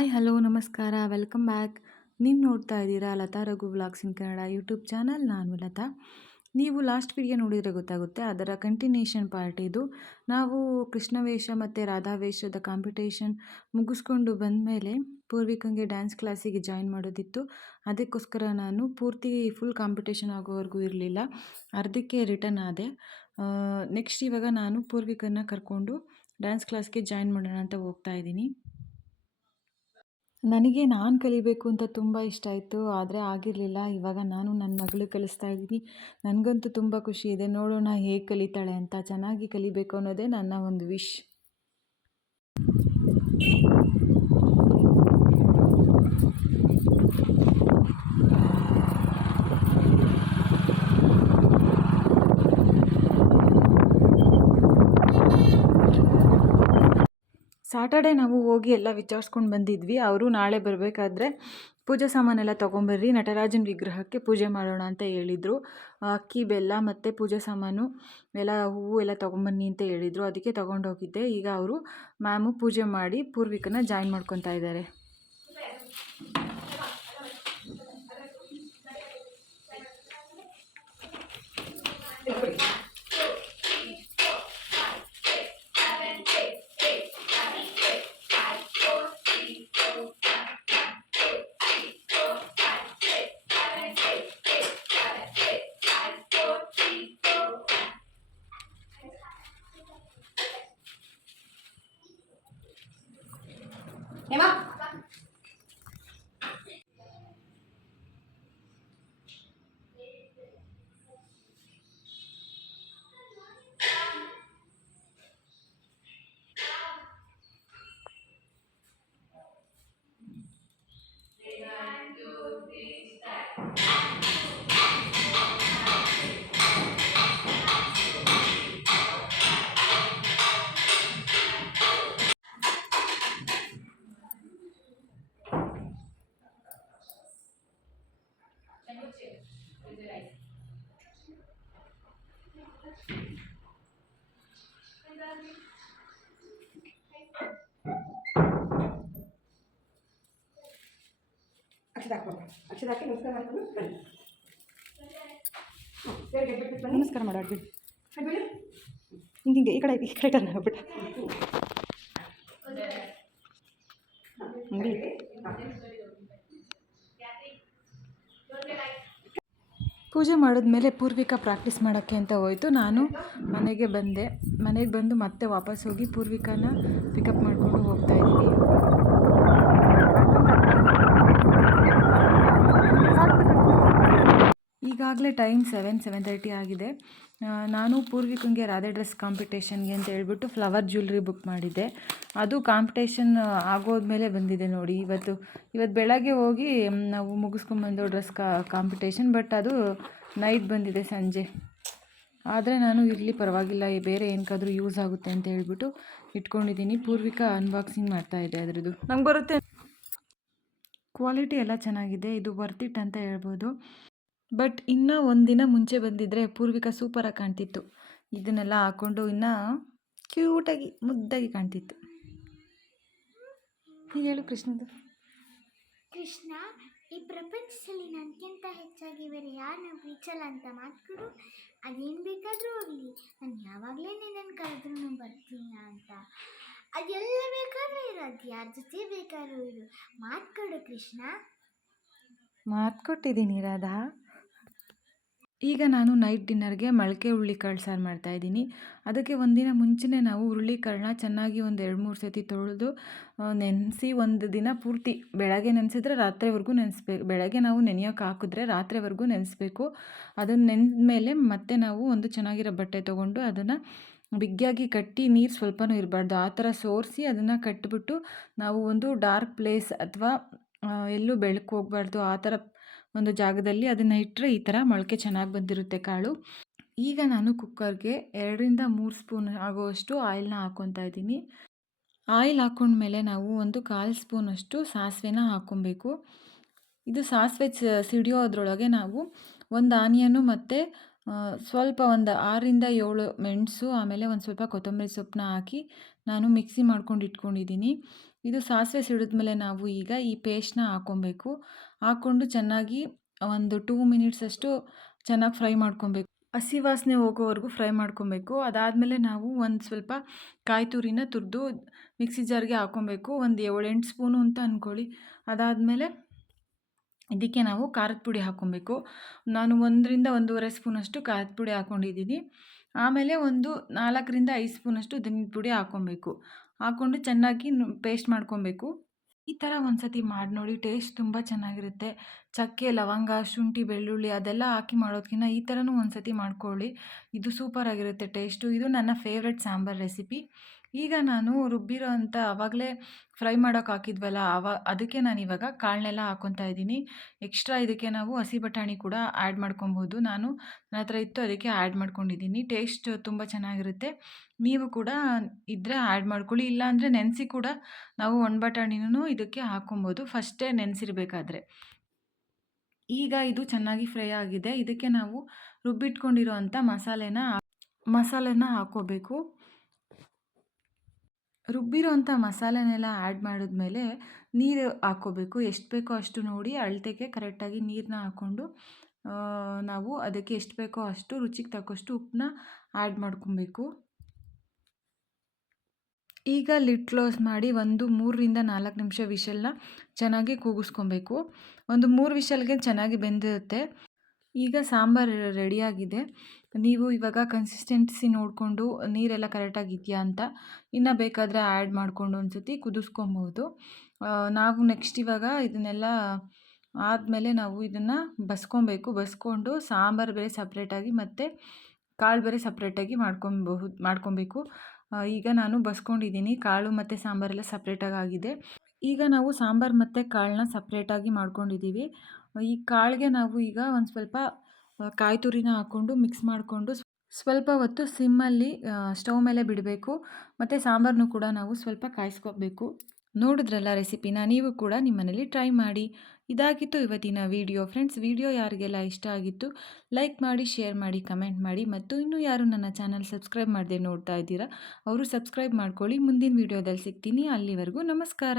Hi, hello, ನಮಸ್ಕಾರ. Welcome back. ನೀವು ನೋಡ್ತಾ ಇದ್ದೀರಾ Latha Raghu vlogs in Kannada YouTube channel. ನಾನು ಲತಾ. ನೀವು ಲಾಸ್ಟ್ ವಿಡಿಯೋ ನೋಡಿದರೆ ಗೊತ್ತಾಗುತ್ತೆ. ಅದರ ಕಂಟಿನ್ಯೂಷನ್ ಪಾರ್ಟ್ ಇದು. ನಾವು ಕೃಷ್ಣವೇಷ ಮತ್ತು ರಾಧಾವೇಷದ ಕಾಂಪಿಟೇಷನ್ ಮುಗಿಸ್ಕೊಂಡು ಬಂದಮೇಲೆ ಪೂರ್ವಿಕಂಗೆ ಡ್ಯಾನ್ಸ್ ಕ್ಲಾಸಿಗೆ ಜಾಯಿನ್ ಮಾಡೋದಿತ್ತು. ಅದಕ್ಕೋಸ್ಕರ ನಾನು ಪೂರ್ತಿ ಫುಲ್ ಕಾಂಪಿಟೇಷನ್ ಆಗೋವರೆಗೂ ಇರಲಿಲ್ಲ. ಅರ್ಧಕ್ಕೆ ರಿಟರ್ನ್ ಆದೆ. ನೆಕ್ಸ್ಟ್ ಇವಾಗ ನಾನು ಪೂರ್ವಿಕನ್ನ ಕರ್ಕೊಂಡು ಡ್ಯಾನ್ಸ್ ಕ್ಲಾಸ್ಗೆ ಜಾಯಿನ್ ಮಾಡೋಣ ಅಂತ ಹೋಗ್ತಾ ಇದ್ದೀನಿ. ನನಗೆ ನಾನು ಕಲಿಬೇಕು ಅಂತ ತುಂಬ ಇಷ್ಟ ಆಯಿತು. ಆದರೆ ಆಗಿರಲಿಲ್ಲ. ಇವಾಗ ನಾನು ನನ್ನ ಮಗಳು ಕಲಿಸ್ತಾ ಇದ್ದೀನಿ. ನನಗಂತೂ ತುಂಬ ಖುಷಿ ಇದೆ. ನೋಡೋಣ ಹೇಗೆ ಕಲಿತಾಳೆ ಅಂತ. ಚೆನ್ನಾಗಿ ಕಲಿಬೇಕು ಅನ್ನೋದೇ ನನ್ನ ಒಂದು ವಿಶ್ ಸಾಟರ್ಡೆ ನಾವು ಹೋಗಿ ಎಲ್ಲ ವಿಚಾರಿಸ್ಕೊಂಡು ಬಂದಿದ್ವಿ. ಅವರು ನಾಳೆ ಬರಬೇಕಾದ್ರೆ ಪೂಜೆ ಸಾಮಾನೆಲ್ಲ ತೊಗೊಂಬರ್ರಿ, ನಟರಾಜನ ವಿಗ್ರಹಕ್ಕೆ ಪೂಜೆ ಮಾಡೋಣ ಅಂತ ಹೇಳಿದರು. ಅಕ್ಕಿ, ಬೆಲ್ಲ ಮತ್ತು ಪೂಜೆ ಸಾಮಾನು ಎಲ್ಲ, ಹೂವು ಎಲ್ಲ ತೊಗೊಂಬನ್ನಿ ಅಂತ ಹೇಳಿದರು. ಅದಕ್ಕೆ ತೊಗೊಂಡೋಗಿದ್ದೆ. ಈಗ ಅವರು ಮ್ಯಾಮು ಪೂಜೆ ಮಾಡಿ ಪೂರ್ವಿಕನ ಜಾಯಿನ್ ಮಾಡ್ಕೊತಾ ಇದ್ದಾರೆ. Thank ಹಾಕ್ಬೇಕು ಅಕ್ಷರ ಹಾಕಿ ನಮಸ್ಕಾರ ಮಾಡ್ಕೊಂಡು ಬನ್ನಿ ಹ್ಮ್, ದೇವ್ರಿಗೆ ಬಿಟ್ಬಿಟ್ಟು ಬನ್ನಿ ನಮಸ್ಕಾರ ಮಾಡೋ ಬಿಡಿ ಬಿಡಿ ಹಿಂಗೆ ಹಿಂಗೆ ಈ ಕಡೆ ಈ ಕಡೆ ಟರ್ನ್ ಆಗ್ಬಿಟ್ಟ ಹಂಗೆ ಪೂಜೆ ಮಾಡಿದ್ಮೇಲೆ ಪೂರ್ವಿಕಾ ಪ್ರಾಕ್ಟೀಸ್ ಮಾಡೋಕ್ಕೆ ಅಂತ ಹೋಯಿತು. ನಾನು ಮನೆಗೆ ಬಂದೆ. ಮನೆಗೆ ಬಂದು ಮತ್ತೆ ವಾಪಸ್ ಹೋಗಿ ಪೂರ್ವಿಕಾನ ಪಿಕಪ್ ಮಾಡಿಕೊಂಡು ಹೋಗ್ತಾ ಇದ್ದೀನಿ ಈಗಾಗಲೇ ಟೈಮ್ ಸೆವೆನ್ ಸೆವೆನ್ ತರ್ಟಿ ಆಗಿದೆ. ನಾನು ಪೂರ್ವಿಕಂಗೆ ರಾಧೆ ಡ್ರೆಸ್ ಕಾಂಪಿಟೇಷನ್ಗೆ ಅಂತ ಹೇಳ್ಬಿಟ್ಟು ಫ್ಲವರ್ ಜ್ಯುವೆಲ್ರಿ ಬುಕ್ ಮಾಡಿದ್ದೆ. ಅದು ಕಾಂಪಿಟೇಷನ್ ಆಗೋದ್ಮೇಲೆ ಬಂದಿದೆ ನೋಡಿ. ಇವತ್ತು ಇವತ್ತು ಬೆಳಗ್ಗೆ ಹೋಗಿ ನಾವು ಮುಗಿಸ್ಕೊಂಬಂದು ಡ್ರೆಸ್ ಕಾ, ಕಾಂಪಿಟೇಷನ್, ಬಟ್ ಅದು ನೈಟ್ ಬಂದಿದೆ ಸಂಜೆ. ಆದರೆ ನಾನು ಇರಲಿ, ಪರವಾಗಿಲ್ಲ ಬೇರೆ ಏನಕ್ಕಾದರೂ ಯೂಸ್ ಆಗುತ್ತೆ ಅಂತ ಹೇಳ್ಬಿಟ್ಟು ಇಟ್ಕೊಂಡಿದ್ದೀನಿ. ಪೂರ್ವಿಕ ಅನ್ಬಾಕ್ಸಿಂಗ್ ಮಾಡ್ತಾ ಇದೆ ಅದರದ್ದು. ನಂಗೆ ಬರುತ್ತೆ. ಕ್ವಾಲಿಟಿ ಎಲ್ಲ ಚೆನ್ನಾಗಿದೆ. ಇದು ವರ್ತ್ ಇಟ್ ಅಂತ ಹೇಳ್ಬೋದು. ಬಟ್ ಇನ್ನೂ ಒಂದಿನ ಮುಂಚೆ ಬಂದಿದ್ದರೆ ಪೂರ್ವಿಕಾ ಸೂಪರಾಗಿ ಕಾಣ್ತಿತ್ತು. ಇದನ್ನೆಲ್ಲ ಹಾಕ್ಕೊಂಡು ಇನ್ನೂ ಕ್ಯೂಟಾಗಿ ಮುದ್ದಾಗಿ ಕಾಣ್ತಿತ್ತು. ಹೇಳು ಕೃಷ್ಣದು. ಕೃಷ್ಣ ಈ ಪ್ರಪಂಚದಲ್ಲಿ ನನಗಿಂತ ಹೆಚ್ಚಾಗಿ ಬೇರೆ ಯಾರನ್ನ ಪ್ರೀಚಲ್ಲ ಅಂತ ಮಾತ್ಕೊಡು ಅದೇನು ಬೇಕಾದರೂ ಹೋಗಲಿ ನಾನು ಯಾವಾಗಲೇ ನಿನ್ನನ್ನು ಕರೆದ್ರೂ ಬರ್ತೀನಿ ಅಂತ. ಅದೆಲ್ಲ ಬೇಕಾದ್ರೂ ಇರೋದು. ಯಾರ ಜೊತೆ ಬೇಕಾದ್ರೂ ಇರು. ಮಾತ್ಕೊಡು ಕೃಷ್ಣ. ಮಾತು ಕೊಟ್ಟಿದ್ದೀನಿ ರಾಧಾ. ಈಗ ನಾನು ನೈಟ್ ಡಿನ್ನರ್ಗೆ ಮೊಳಕೆ ಹುರುಳಿಕಾಳು ಸಾರು ಮಾಡ್ತಾಯಿದ್ದೀನಿ ಅದಕ್ಕೆ ಒಂದಿನ ಮುಂಚೆನೇ ನಾವು ಹುರುಳಿಕಾಳನ್ನ ಚೆನ್ನಾಗಿ ಒಂದು ಎರಡು ಮೂರು ಸತಿ ತೊಳೆದು ನೆನೆಸಿ ಒಂದು ದಿನ ಪೂರ್ತಿ ಬೆಳಗ್ಗೆ ನೆನೆಸಿದ್ರೆ ರಾತ್ರಿವರೆಗೂ ನೆನೆಸ್ಬೇಕು ಬೆಳಗ್ಗೆ ನಾವು ನೆನೆಯೋಕೆ ಹಾಕಿದ್ರೆ ರಾತ್ರಿವರೆಗೂ ನೆನೆಸ್ಬೇಕು. ಅದನ್ನು ನೆನೆದ ಮೇಲೆ ಮತ್ತೆ ನಾವು ಒಂದು ಚೆನ್ನಾಗಿರೋ ಬಟ್ಟೆ ತೊಗೊಂಡು ಅದನ್ನು ಬಿಗಿಯಾಗಿ ಕಟ್ಟಿ ನೀರು ಸ್ವಲ್ಪನೂ ಇರಬಾರ್ದು. ಆ ಥರ ಸೋರಿಸಿ ಅದನ್ನು ಕಟ್ಟಿಬಿಟ್ಟು ನಾವು ಒಂದು ಡಾರ್ಕ್ ಪ್ಲೇಸ್ ಅಥವಾ ಎಲ್ಲೂ ಬೆಳಕು ಹೋಗಬಾರ್ದು. ಆ ಥರ ಒಂದು ಜಾಗದಲ್ಲಿ ಅದನ್ನು ಇಟ್ಟರೆ ಈ ಥರ ಮೊಳಕೆ ಚೆನ್ನಾಗಿ ಬಂದಿರುತ್ತೆ ಕಾಳು. ಈಗ ನಾನು ಕುಕ್ಕರ್ಗೆ ಎರಡರಿಂದ ಮೂರು ಸ್ಪೂನ್ ಆಗುವಷ್ಟು ಆಯಿಲ್ನ ಹಾಕ್ಕೊತಾ ಇದ್ದೀನಿ. ಆಯಿಲ್ ಹಾಕೊಂಡ್ಮೇಲೆ ನಾವು ಒಂದು ಕಾಲು ಸ್ಪೂನಷ್ಟು ಸಾಸಿವೆನ ಹಾಕ್ಕೊಬೇಕು ಇದು ಸಾಸಿವೆ ಸಿಡಿಯೋದ್ರೊಳಗೆ ನಾವು ಒಂದು ಆನಿಯನ್ನು ಮತ್ತು ಸ್ವಲ್ಪ ಒಂದು ಆರರಿಂದ ಏಳು ಮೆಣಸು, ಆಮೇಲೆ ಒಂದು ಸ್ವಲ್ಪ ಕೊತ್ತಂಬರಿ ಸೊಪ್ಪನ್ನ ಹಾಕಿ ನಾನು ಮಿಕ್ಸಿ ಮಾಡ್ಕೊಂಡು ಇಟ್ಕೊಂಡಿದ್ದೀನಿ. ಇದು ಸಾಸಿವೆ ಸಿಡಿದ್ಮೇಲೆ ನಾವು ಈಗ ಈ ಪೇಸ್ಟ್ನ ಹಾಕ್ಕೊಬೇಕು ಹಾಕ್ಕೊಂಡು ಚೆನ್ನಾಗಿ ಒಂದು ಟೂ ಮಿನಿಟ್ಸಷ್ಟು ಚೆನ್ನಾಗಿ ಫ್ರೈ ಮಾಡ್ಕೊಬೇಕು. ಹಸಿ ವಾಸನೆ ಹೋಗೋವರೆಗೂ ಫ್ರೈ ಮಾಡ್ಕೊಬೇಕು. ಅದಾದಮೇಲೆ ನಾವು ಒಂದು ಸ್ವಲ್ಪ ಕಾಯಿ ತುರಿನ ತುರಿದು ಮಿಕ್ಸಿ ಜಾರ್ಗೆ ಹಾಕ್ಕೊಬೇಕು ಒಂದು ಏಳೆಂಟು ಸ್ಪೂನು ಅಂತ ಅಂದ್ಕೊಳ್ಳಿ ಅದಾದಮೇಲೆ ಇದಕ್ಕೆ ನಾವು ಖಾರದ ಪುಡಿ ಹಾಕ್ಕೊಬೇಕು ನಾನು ಒಂದರಿಂದ ಒಂದೂವರೆ ಸ್ಪೂನಷ್ಟು ಖಾರದ ಪುಡಿ ಹಾಕ್ಕೊಂಡಿದ್ದೀನಿ ಆಮೇಲೆ ಒಂದು ನಾಲ್ಕರಿಂದ ಐದು ಸ್ಪೂನಷ್ಟು ಧನಿಯದ ಪುಡಿ ಹಾಕ್ಕೊಬೇಕು ಹಾಕ್ಕೊಂಡು ಚೆನ್ನಾಗಿ ಪೇಸ್ಟ್ ಮಾಡ್ಕೊಬೇಕು. ಈ ಥರ ಒಂದು ಸತಿ ಮಾಡಿ ನೋಡಿ ಟೇಸ್ಟ್ ತುಂಬ ಚೆನ್ನಾಗಿರುತ್ತೆ. ಚಕ್ಕೆ, ಲವಂಗ, ಶುಂಠಿ, ಬೆಳ್ಳುಳ್ಳಿ ಅದೆಲ್ಲ ಹಾಕಿ ಮಾಡೋದಕ್ಕಿಂತ ಈ ಥರನೂ ಒಂದು ಸತಿ ಮಾಡ್ಕೊಳ್ಳಿ. ಇದು ಸೂಪರಾಗಿರುತ್ತೆ ಟೇಸ್ಟು ಇದು ನನ್ನ ಫೇವ್ರೆಟ್ ಸಾಂಬಾರ್ ರೆಸಿಪಿ ಈಗ ನಾನು ರುಬ್ಬಿರೋ ಅಂಥ ಆವಾಗಲೇ ಫ್ರೈ ಮಾಡೋಕೆ ಹಾಕಿದ್ವಲ್ಲ, ಅವ, ಅದಕ್ಕೆ ನಾನು ಇವಾಗ ಕಾಳನ್ನೆಲ್ಲ ಹಾಕ್ಕೊತಾ ಇದ್ದೀನಿ. ಎಕ್ಸ್ಟ್ರಾ ಇದಕ್ಕೆ ನಾವು ಹಸಿ ಬಟಾಣಿ ಕೂಡ ಆ್ಯಡ್ ಮಾಡ್ಕೊಬೋದು. ನಾನು ನನ್ನ ಹತ್ರ ಇತ್ತು, ಅದಕ್ಕೆ ಆ್ಯಡ್ ಮಾಡ್ಕೊಂಡಿದ್ದೀನಿ. ಟೇಸ್ಟ್ ತುಂಬ ಚೆನ್ನಾಗಿರುತ್ತೆ. ನೀವು ಕೂಡ ಇದ್ದರೆ ಆ್ಯಡ್ ಮಾಡ್ಕೊಳ್ಳಿ. ಇಲ್ಲಾಂದರೆ ನೆನೆಸಿ ಕೂಡ ನಾವು ಒಣ ಬಟಾಣಿನೂ ಇದಕ್ಕೆ ಹಾಕ್ಕೊಬೋದು ಫಸ್ಟೇ ನೆನೆಸಿರ್ಬೇಕಾದ್ರೆ. ಈಗ ಇದು ಚೆನ್ನಾಗಿ ಫ್ರೈ ಆಗಿದೆ. ಇದಕ್ಕೆ ನಾವು ರುಬ್ಬಿಟ್ಕೊಂಡಿರೋ ಅಂಥ ಮಸಾಲೆನ ಮಸಾಲೆನ ಹಾಕ್ಕೋಬೇಕು. ರುಬ್ಬಿರೋ ಅಂಥ ಮಸಾಲೆನೆಲ್ಲ ಆ್ಯಡ್ ಮಾಡಿದ್ಮೇಲೆ ನೀರು ಹಾಕೋಬೇಕು ಎಷ್ಟು ಬೇಕೋ ಅಷ್ಟು ನೋಡಿ ಅಳತೆಗೆ ಕರೆಕ್ಟಾಗಿ ನೀರನ್ನ ಹಾಕ್ಕೊಂಡು ನಾವು ಅದಕ್ಕೆ ಎಷ್ಟು ಬೇಕೋ ಅಷ್ಟು ರುಚಿಗೆ ತಕ್ಕಷ್ಟು ಉಪ್ಪನ್ನ ಆ್ಯಡ್ ಮಾಡ್ಕೊಬೇಕು. ಈಗ ಲಿಡ್ ಕ್ಲೋಸ್ ಮಾಡಿ ಒಂದು ಮೂರರಿಂದ ನಾಲ್ಕು ನಿಮಿಷ ವಿಷಲ್ನ ಚೆನ್ನಾಗಿ ಕೂಗಿಸ್ಕೊಬೇಕು. ಒಂದು ಮೂರು ವಿಷಲ್ಗೆ ಚೆನ್ನಾಗಿ ಬೆಂದಿರುತ್ತೆ. ಈಗ ಸಾಂಬಾರು ರೆಡಿಯಾಗಿದೆ. ನೀವು ಇವಾಗ ಕನ್ಸಿಸ್ಟೆನ್ಸಿ ನೋಡಿಕೊಂಡು ನೀರೆಲ್ಲ ಕರೆಕ್ಟಾಗಿ ಇದೆಯಾ ಅಂತ ಇನ್ನು ಬೇಕಾದರೆ ಆ್ಯಡ್ ಮಾಡಿಕೊಂಡು ಒಂದು ಸತಿ ಕುದಿಸ್ಕೊಬೋದು ನಾವು ನೆಕ್ಸ್ಟ್ ಇವಾಗ ಇದನ್ನೆಲ್ಲ ಆದಮೇಲೆ ನಾವು ಇದನ್ನು ಬಸ್ಕೊಬೇಕು. ಬಸ್ಕೊಂಡು ಸಾಂಬಾರು ಬೇರೆ ಸಪ್ರೇಟಾಗಿ ಮತ್ತು ಕಾಳು ಬೇರೆ ಸಪ್ರೇಟಾಗಿ ಮಾಡ್ಕೊಬಹುದು, ಮಾಡ್ಕೊಬೇಕು. ಈಗ ನಾನು ಬಸ್ಕೊಂಡಿದ್ದೀನಿ. ಕಾಳು ಮತ್ತು ಸಾಂಬಾರೆಲ್ಲ ಸಪ್ರೇಟಾಗಿ ಆಗಿದೆ. ಈಗ ನಾವು ಸಾಂಬಾರು ಮತ್ತು ಕಾಳನ್ನ ಸಪ್ರೇಟಾಗಿ ಮಾಡ್ಕೊಂಡಿದ್ದೀವಿ ಈ ಕಾಳಿಗೆ ನಾವು ಈಗ ಒಂದು ಸ್ವಲ್ಪ ಕಾಯಿ ತುರಿನ ಹಾಕ್ಕೊಂಡು ಮಿಕ್ಸ್ ಮಾಡಿಕೊಂಡು ಸ್ವಲ್ಪ ಹೊತ್ತು ಸಿಮ್ಮಲ್ಲಿ ಸ್ಟವ್ ಮೇಲೆ ಬಿಡಬೇಕು. ಮತ್ತು ಸಾಂಬಾರನ್ನು ಕೂಡ ನಾವು ಸ್ವಲ್ಪ ಕಾಯಿಸ್ಕೋಬೇಕು. ನೋಡಿದ್ರಲ್ಲ ರೆಸಿಪಿನ ನೀವು ಕೂಡ ನಿಮ್ಮನೇಲಿ ಟ್ರೈ ಮಾಡಿ. ಇದಾಗಿತ್ತು ಇವತ್ತಿನ ವಿಡಿಯೋ ಫ್ರೆಂಡ್ಸ್ ವಿಡಿಯೋ ಯಾರಿಗೆಲ್ಲ ಇಷ್ಟ ಆಗಿತ್ತು ಲೈಕ್ ಮಾಡಿ ಶೇರ್ ಮಾಡಿ ಕಮೆಂಟ್ ಮಾಡಿ. ಮತ್ತು ಇನ್ನೂ ಯಾರು ನನ್ನ ಚಾನಲ್ ಸಬ್ಸ್ಕ್ರೈಬ್ ಮಾಡದೆ ನೋಡ್ತಾ ಇದ್ದೀರಾ, ಅವರು ಸಬ್ಸ್ಕ್ರೈಬ್ ಮಾಡ್ಕೊಳ್ಳಿ. ಮುಂದಿನ ವಿಡಿಯೋದಲ್ಲಿ ಸಿಗ್ತೀನಿ. ಅಲ್ಲಿವರೆಗೂ ನಮಸ್ಕಾರ.